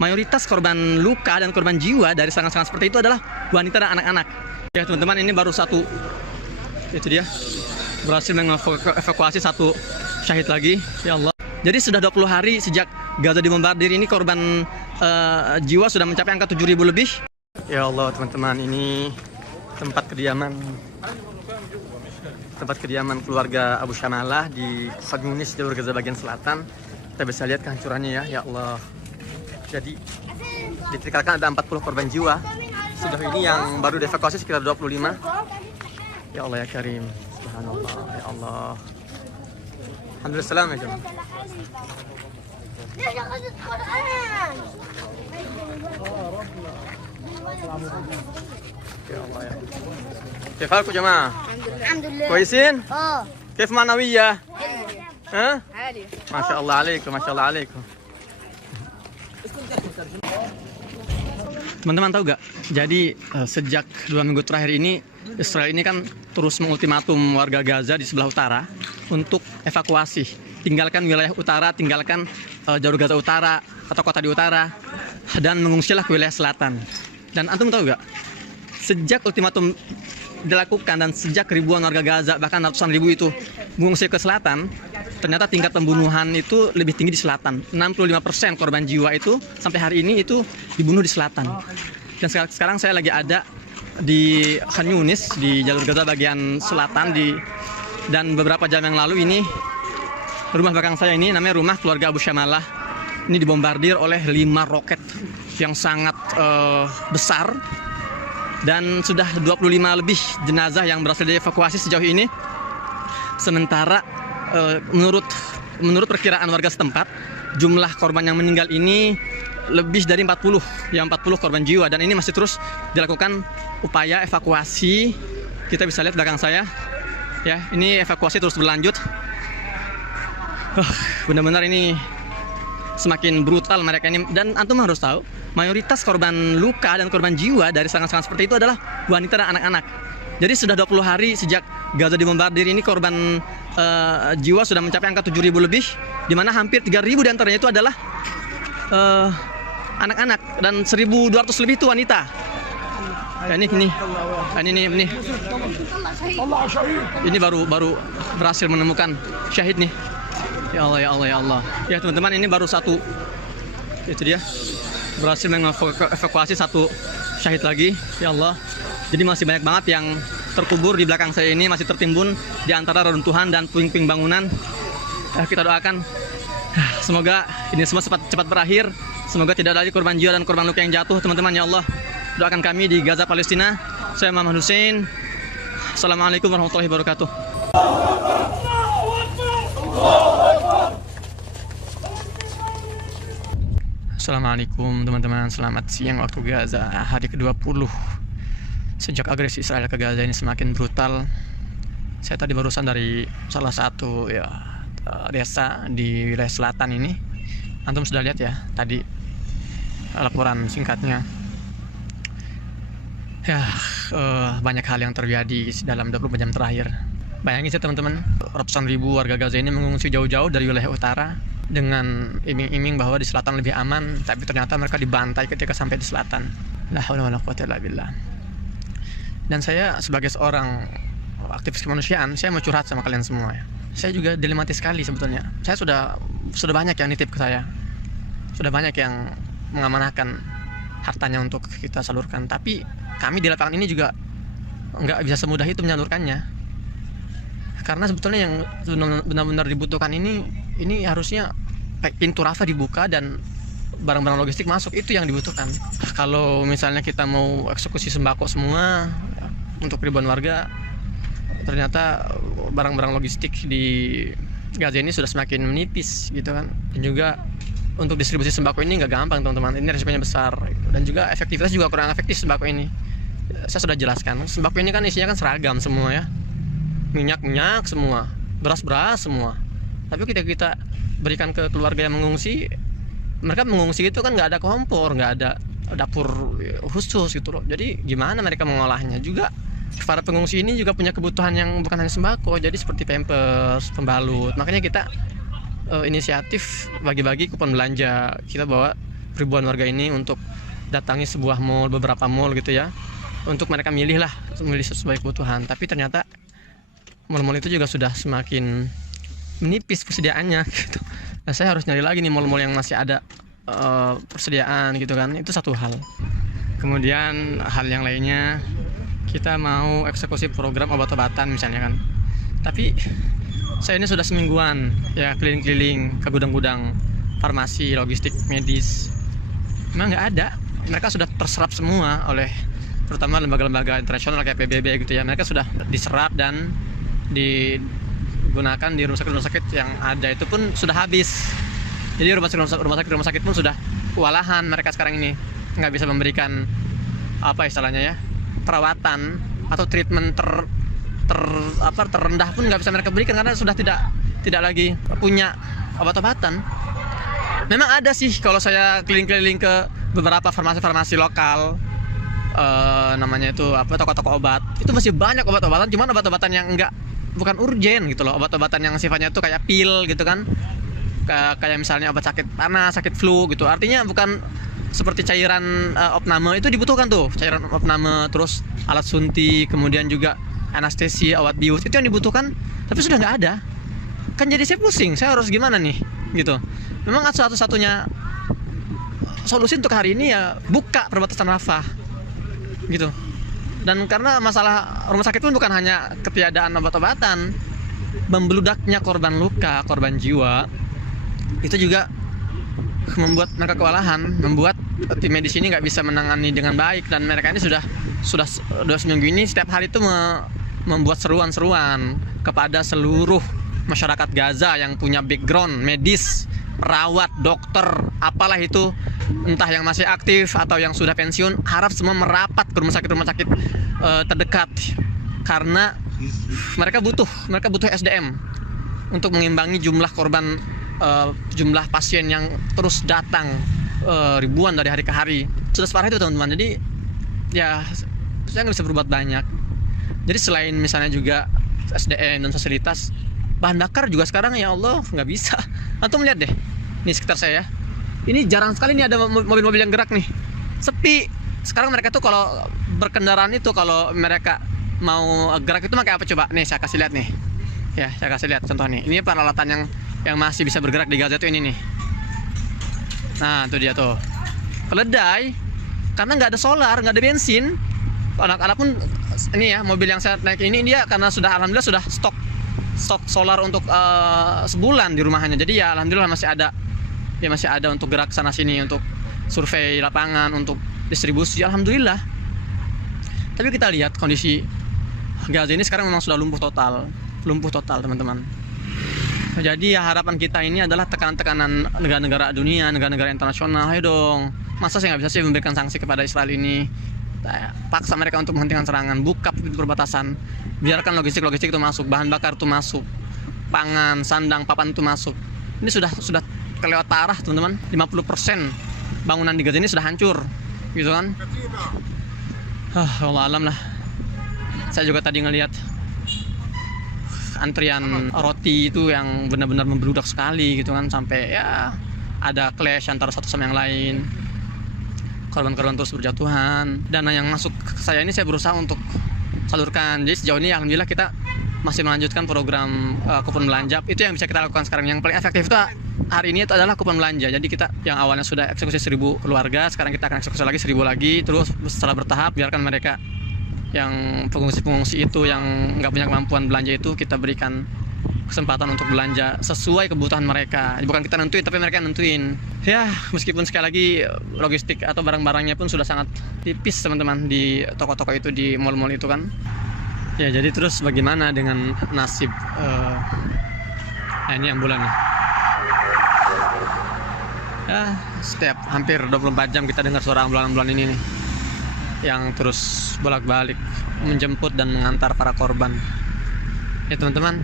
mayoritas korban luka dan korban jiwa dari serangan-serangan seperti itu adalah wanita dan anak-anak. Ya teman-teman, ini baru satu, itu dia, berhasil mengevakuasi satu syahid lagi. Ya Allah. Jadi sudah 20 hari sejak Gaza dibombardir ini, korban jiwa sudah mencapai angka 7.000 lebih. Ya Allah teman-teman, ini tempat kediaman keluarga Abu Syamalah di Khan Yunis, jalur Gaza bagian selatan. Kita bisa lihat kehancurannya ya Allah. Jadi diperkirakan ada 40 korban jiwa. Sudah ini yang baru dievakuasi sekitar 25. Ya Allah ya Karim, subhanallah, ya Allah. Alhamdulillah salam ya jemaah. Ya Allah ya. كيف حالكم جماعة؟ الحمد لله. كويسين؟ اه كيف معنوية؟ ها؟ عالي. ما شاء الله عليكم، ما شاء الله عليكم. Teman-teman tahu gak? Jadi sejak 2 minggu terakhir ini, Israel ini kan terus mengultimatum warga Gaza di sebelah utara untuk evakuasi, tinggalkan wilayah utara, tinggalkan jalur Gaza utara atau kota di utara, dan mengungsilah ke wilayah selatan. Dan antum tahu gak? Sejak ultimatum dilakukan dan sejak ribuan warga Gaza, bahkan ratusan ribu itu mengungsi ke selatan, ternyata tingkat pembunuhan itu lebih tinggi di selatan. 65% korban jiwa itu sampai hari ini itu dibunuh di selatan. Dan sekarang saya lagi ada di Khan Yunis, di jalur Gaza bagian selatan, dan beberapa jam yang lalu ini rumah belakang saya ini namanya rumah keluarga Abu Syamalah. Ini dibombardir oleh 5 roket yang sangat besar. Dan sudah 25 lebih jenazah yang berhasil dievakuasi sejauh ini. Sementara menurut perkiraan warga setempat, jumlah korban yang meninggal ini lebih dari 40 korban jiwa, dan ini masih terus dilakukan upaya evakuasi. Kita bisa lihat belakang saya. Ya, ini evakuasi terus berlanjut. Benar-benar ini semakin brutal mereka ini, dan antum harus tahu, mayoritas korban luka dan korban jiwa dari serangan-serangan seperti itu adalah wanita dan anak-anak. Jadi sudah 20 hari sejak Gaza dibombardir ini, korban jiwa sudah mencapai angka 7.000 lebih, di mana hampir 3.000 diantaranya itu adalah anak-anak, dan 1.200 lebih itu wanita. Ya, ini baru berhasil menemukan syahid nih. Ya Allah, ya Allah, ya Allah. Ya teman-teman, ini baru satu, itu dia, berhasil mengevakuasi satu syahid lagi. Ya Allah. Jadi masih banyak banget yang terkubur di belakang saya ini, masih tertimbun di antara reruntuhan dan puing-puing bangunan. Kita doakan semoga ini semua cepat berakhir. Semoga tidak ada lagi korban jiwa dan korban luka yang jatuh, teman-teman. Ya Allah, doakan kami di Gaza, Palestina. Saya Muhammad Hussein. Assalamualaikum warahmatullahi wabarakatuh. Assalamualaikum teman-teman, selamat siang waktu Gaza. Hari ke-20 sejak agresi Israel ke Gaza ini semakin brutal. Saya tadi barusan dari salah satu desa di wilayah selatan ini. Antum sudah lihat ya tadi laporan singkatnya. Ya, banyak hal yang terjadi dalam 24 jam terakhir. Bayangin sih teman-teman, ratusan ribu warga Gaza ini mengungsi jauh-jauh dari wilayah utara dengan iming-iming bahwa di selatan lebih aman, tapi ternyata mereka dibantai ketika sampai di selatan. La haula wala quwwata illa billah. Dan saya sebagai seorang aktivis kemanusiaan, saya mau curhat sama kalian semua ya. Saya juga dilematis sekali sebetulnya. Saya sudah banyak yang nitip ke saya. Sudah banyak yang mengamanahkan hartanya untuk kita salurkan, tapi kami di lapangan ini juga nggak bisa semudah itu menyalurkannya. Karena sebetulnya yang benar-benar dibutuhkan ini harusnya pintu rafa dibuka dan barang-barang logistik masuk, itu yang dibutuhkan. Kalau misalnya kita mau eksekusi sembako semua untuk ribuan warga, ternyata barang-barang logistik di Gaza ini sudah semakin menipis gitu kan. Dan juga untuk distribusi sembako ini nggak gampang teman-teman, ini resikonya besar, dan juga efektivitas juga kurang efektif sembako ini. Saya sudah jelaskan, sembako ini kan isinya kan seragam semua ya, minyak semua, beras semua. Tapi ketika kita berikan ke keluarga yang mengungsi, mereka mengungsi itu kan nggak ada kompor, nggak ada dapur khusus gitu loh. Jadi gimana mereka mengolahnya? Juga para pengungsi ini juga punya kebutuhan yang bukan hanya sembako, jadi seperti pampers, pembalut. Makanya kita inisiatif bagi-bagi kupon belanja. Kita bawa ribuan warga ini untuk datangi sebuah mall, beberapa mall gitu ya, untuk mereka milih sesuai kebutuhan. Tapi ternyata mall-mall itu juga sudah semakin menipis persediaannya gitu. Nah, saya harus nyari lagi nih mall-mall yang masih ada persediaan gitu kan. Itu satu hal. Kemudian hal yang lainnya, kita mau eksekusi program obat-obatan misalnya kan. Tapi saya ini sudah semingguan ya keliling-keliling ke gudang-gudang farmasi, logistik medis. Memang nggak ada. Mereka sudah terserap semua oleh terutama lembaga-lembaga internasional kayak PBB gitu ya. Mereka sudah diserap dan digunakan di rumah sakit yang ada itu pun sudah habis. Jadi rumah sakit pun sudah kewalahan mereka sekarang ini, nggak bisa memberikan apa istilahnya ya, perawatan atau treatment terendah pun nggak bisa mereka berikan karena sudah tidak lagi punya obat-obatan. Memang ada sih kalau saya keliling-keliling ke beberapa farmasi-farmasi lokal, namanya itu apa, toko-toko obat, itu masih banyak obat-obatan, cuman obat-obatan yang bukan urgen gitu loh, obat-obatan yang sifatnya itu kayak pil gitu kan, kayak misalnya obat sakit panas, sakit flu gitu. Artinya bukan seperti cairan opname, itu dibutuhkan tuh cairan opname, terus alat suntik, kemudian juga anestesi, obat bius, itu yang dibutuhkan, tapi sudah nggak ada. Kan jadi saya pusing, saya harus gimana nih gitu. Memang satu-satunya solusi untuk hari ini ya buka perbatasan Rafah gitu. Dan karena masalah rumah sakit pun bukan hanya ketiadaan obat-obatan, membeludaknya korban luka, korban jiwa, itu juga membuat mereka kewalahan, membuat tim medis ini nggak bisa menangani dengan baik. Dan mereka ini sudah seminggu ini setiap hari itu membuat seruan-seruan kepada seluruh masyarakat Gaza yang punya background medis, perawat, dokter, apalah itu, entah yang masih aktif atau yang sudah pensiun, harap semua merapat ke rumah sakit terdekat karena mereka butuh SDM untuk mengimbangi jumlah korban, jumlah pasien yang terus datang ribuan dari hari ke hari. Sudah separah itu teman-teman. Jadi ya saya nggak bisa berbuat banyak. Jadi selain misalnya juga SDM dan fasilitas, bahan bakar juga sekarang ya Allah nggak bisa. Antum lihat deh, nih sekitar saya, ini jarang sekali nih ada mobil-mobil yang gerak nih, sepi. Sekarang mereka tuh kalau berkendaraan itu, kalau mereka mau gerak itu pakai apa coba? Nih saya kasih lihat nih, ya saya kasih lihat contoh nih. Ini peralatan yang masih bisa bergerak di Gaza tuh ini nih. Nah tuh dia tuh, keledai, karena nggak ada solar, nggak ada bensin. Anak-anak pun ini ya, mobil yang saya naik ini dia karena sudah alhamdulillah sudah stok solar untuk sebulan di rumahnya. Jadi ya alhamdulillah masih ada untuk gerak sana sini, untuk survei lapangan, untuk distribusi, alhamdulillah. Tapi kita lihat kondisi Gaza ini sekarang memang sudah lumpuh total teman-teman. Jadi ya harapan kita ini adalah tekanan-tekanan negara-negara dunia, negara-negara internasional. Ayo dong, masa saya nggak bisa sih memberikan sanksi kepada Israel ini? Paksa mereka untuk menghentikan serangan, buka pintu perbatasan, biarkan logistik itu masuk, bahan bakar itu masuk, pangan, sandang, papan itu masuk. Ini sudah kelewat parah teman-teman. 50% bangunan di Gaza ini sudah hancur gitu kan. Allah alam lah. Saya juga tadi ngelihat antrian roti itu yang benar-benar membludak sekali gitu kan, sampai ya ada clash antara satu sama yang lain, korban-korban terus berjatuhan. Dana yang masuk ke saya ini saya berusaha untuk salurkan. Jadi sejauh ini alhamdulillah kita masih melanjutkan program kupon belanja. Itu yang bisa kita lakukan sekarang. Yang paling efektif itu hari ini itu adalah kupon belanja. Jadi kita yang awalnya sudah eksekusi 1000 keluarga, sekarang kita akan eksekusi lagi 1000 lagi, terus setelah bertahap. Biarkan mereka yang pengungsi-pengungsi itu yang nggak punya kemampuan belanja itu, kita berikan kesempatan untuk belanja sesuai kebutuhan mereka. Bukan kita nentuin, tapi mereka yang nentuin. Ya, meskipun sekali lagi logistik atau barang-barangnya pun sudah sangat tipis teman-teman di toko-toko itu, di mall-mall itu kan. Ya, jadi terus bagaimana dengan nasib ini ambulan nih. Ya, setiap hampir 24 jam kita dengar suara ambulan-ambulan ini nih, yang terus bolak-balik menjemput dan mengantar para korban. Ya teman-teman,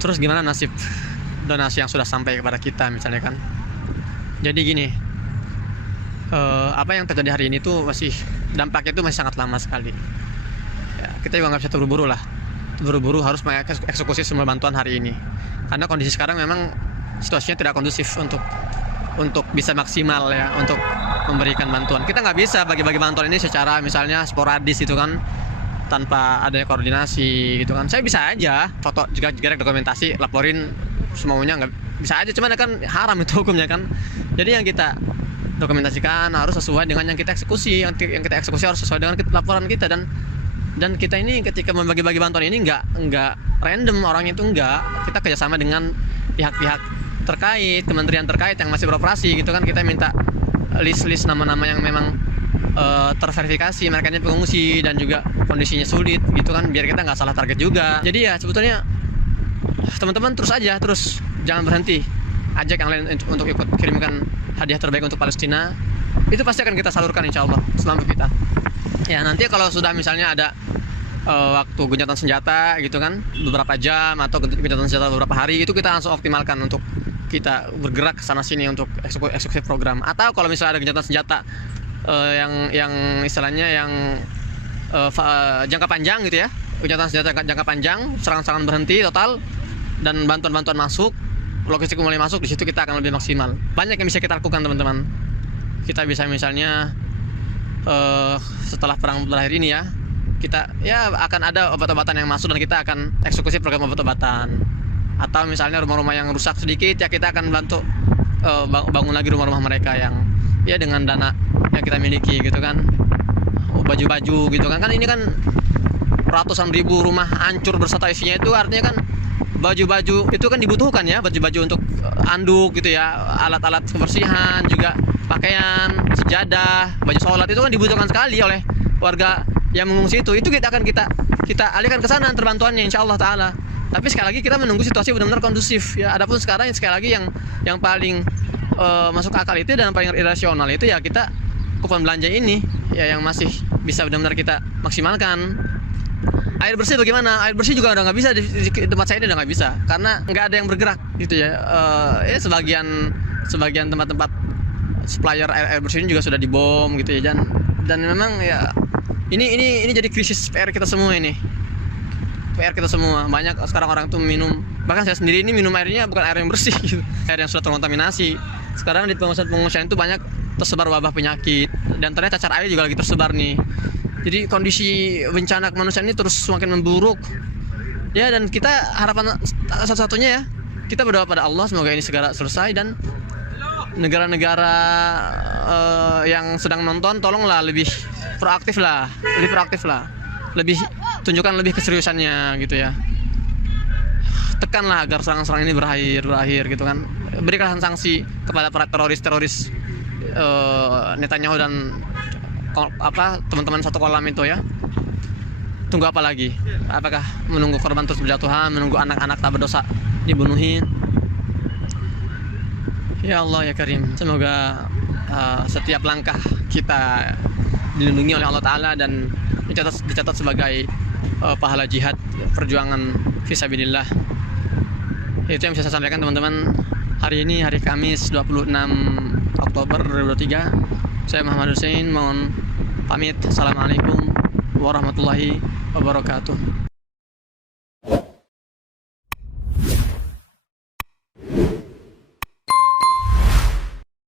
terus gimana nasib donasi yang sudah sampai kepada kita misalnya kan. Jadi gini, apa yang terjadi hari ini tuh dampaknya itu masih sangat lama sekali ya. Kita juga nggak bisa terburu-buru harus mengeksekusi semua bantuan hari ini, karena kondisi sekarang memang situasinya tidak kondusif untuk untuk bisa maksimal ya untuk memberikan bantuan. Kita nggak bisa bagi-bagi bantuan ini secara misalnya sporadis itu kan, tanpa adanya koordinasi gitu kan. Saya bisa aja foto jika dokumentasi laporin semuanya, nggak bisa aja, cuman kan haram itu hukumnya kan. Jadi yang kita dokumentasikan harus sesuai dengan yang kita eksekusi, yang kita eksekusi harus sesuai dengan laporan kita. Dan kita ini ketika membagi-bagi bantuan ini nggak random orang itu, kita kerjasama dengan pihak-pihak terkait, kementerian terkait yang masih beroperasi gitu kan. Kita minta list nama-nama yang memang terverifikasi mereka ini pengungsi dan juga kondisinya sulit gitu kan, biar kita nggak salah target juga. Jadi ya sebetulnya teman-teman terus jangan berhenti, ajak yang lain untuk ikut kirimkan hadiah terbaik untuk Palestina. Itu pasti akan kita salurkan insya Allah selama kita. Ya nanti kalau sudah misalnya ada waktu gencatan senjata gitu kan, beberapa jam atau gencatan senjata beberapa hari, itu kita langsung optimalkan untuk kita bergerak ke sana sini untuk eksekusi program. Atau kalau misalnya ada gencatan senjata yang istilahnya yang jangka panjang gitu ya, gencatan senjata jangka panjang, serangan-serangan berhenti total dan bantuan-bantuan masuk, logistik mulai masuk, di situ kita akan lebih maksimal. Banyak yang bisa kita lakukan teman-teman. Kita bisa misalnya setelah perang berakhir ini ya, kita ya akan ada obat-obatan yang masuk dan kita akan eksekusi program obat-obatan. Atau misalnya rumah-rumah yang rusak sedikit ya, kita akan bantu bangun lagi rumah-rumah mereka yang ya dengan dana yang kita miliki gitu kan. Baju-baju gitu kan, ini kan ratusan ribu rumah hancur berserta isinya, itu artinya kan baju-baju itu kan dibutuhkan ya, baju-baju untuk anduk gitu ya, alat-alat kebersihan juga, pakaian, sejadah, baju sholat, itu kan dibutuhkan sekali oleh warga yang mengungsi itu kita akan kita alihkan ke sana terbantuannya insya Allah taala. Tapi sekali lagi kita menunggu situasi benar-benar kondusif ya. Adapun sekarang sekali lagi yang paling masuk akal itu dan paling irasional itu ya kita kupon belanja ini ya, yang masih bisa benar-benar kita maksimalkan. Air bersih bagaimana? Air bersih juga udah nggak bisa di tempat saya ini, udah nggak bisa karena nggak ada yang bergerak gitu ya. Ya sebagian tempat-tempat supplier air bersih ini juga sudah dibom gitu ya, dan memang ya ini jadi krisis PR kita semua ini. PR kita semua. Banyak sekarang orang tuh minum, bahkan saya sendiri ini minum airnya bukan air yang bersih gitu. Air yang sudah terkontaminasi. Sekarang di pengungsian itu banyak tersebar wabah penyakit dan ternyata cacar air juga lagi tersebar nih. Jadi kondisi bencana kemanusiaan ini terus semakin memburuk. Ya, dan kita harapan satu-satunya ya, kita berdoa pada Allah semoga ini segera selesai, dan negara-negara yang sedang nonton tolonglah lebih proaktif lah, lebih tunjukkan lebih keseriusannya gitu ya. Tekanlah agar serangan-serangan ini berakhir gitu kan. Berikan sanksi kepada para teroris Netanyahu dan teman-teman satu kolam itu ya. Tunggu apa lagi? Apakah menunggu korban terus berjatuhan, menunggu anak-anak tak berdosa dibunuhin? Ya Allah ya Karim, semoga setiap langkah kita dilindungi oleh Allah Ta'ala dan dicatat sebagai pahala jihad perjuangan fisabilillah. Itu yang bisa saya sampaikan teman-teman. Hari ini hari Kamis 26 Oktober 2023. Saya Muhammad Hussein mohon pamit. Assalamualaikum warahmatullahi wabarakatuh.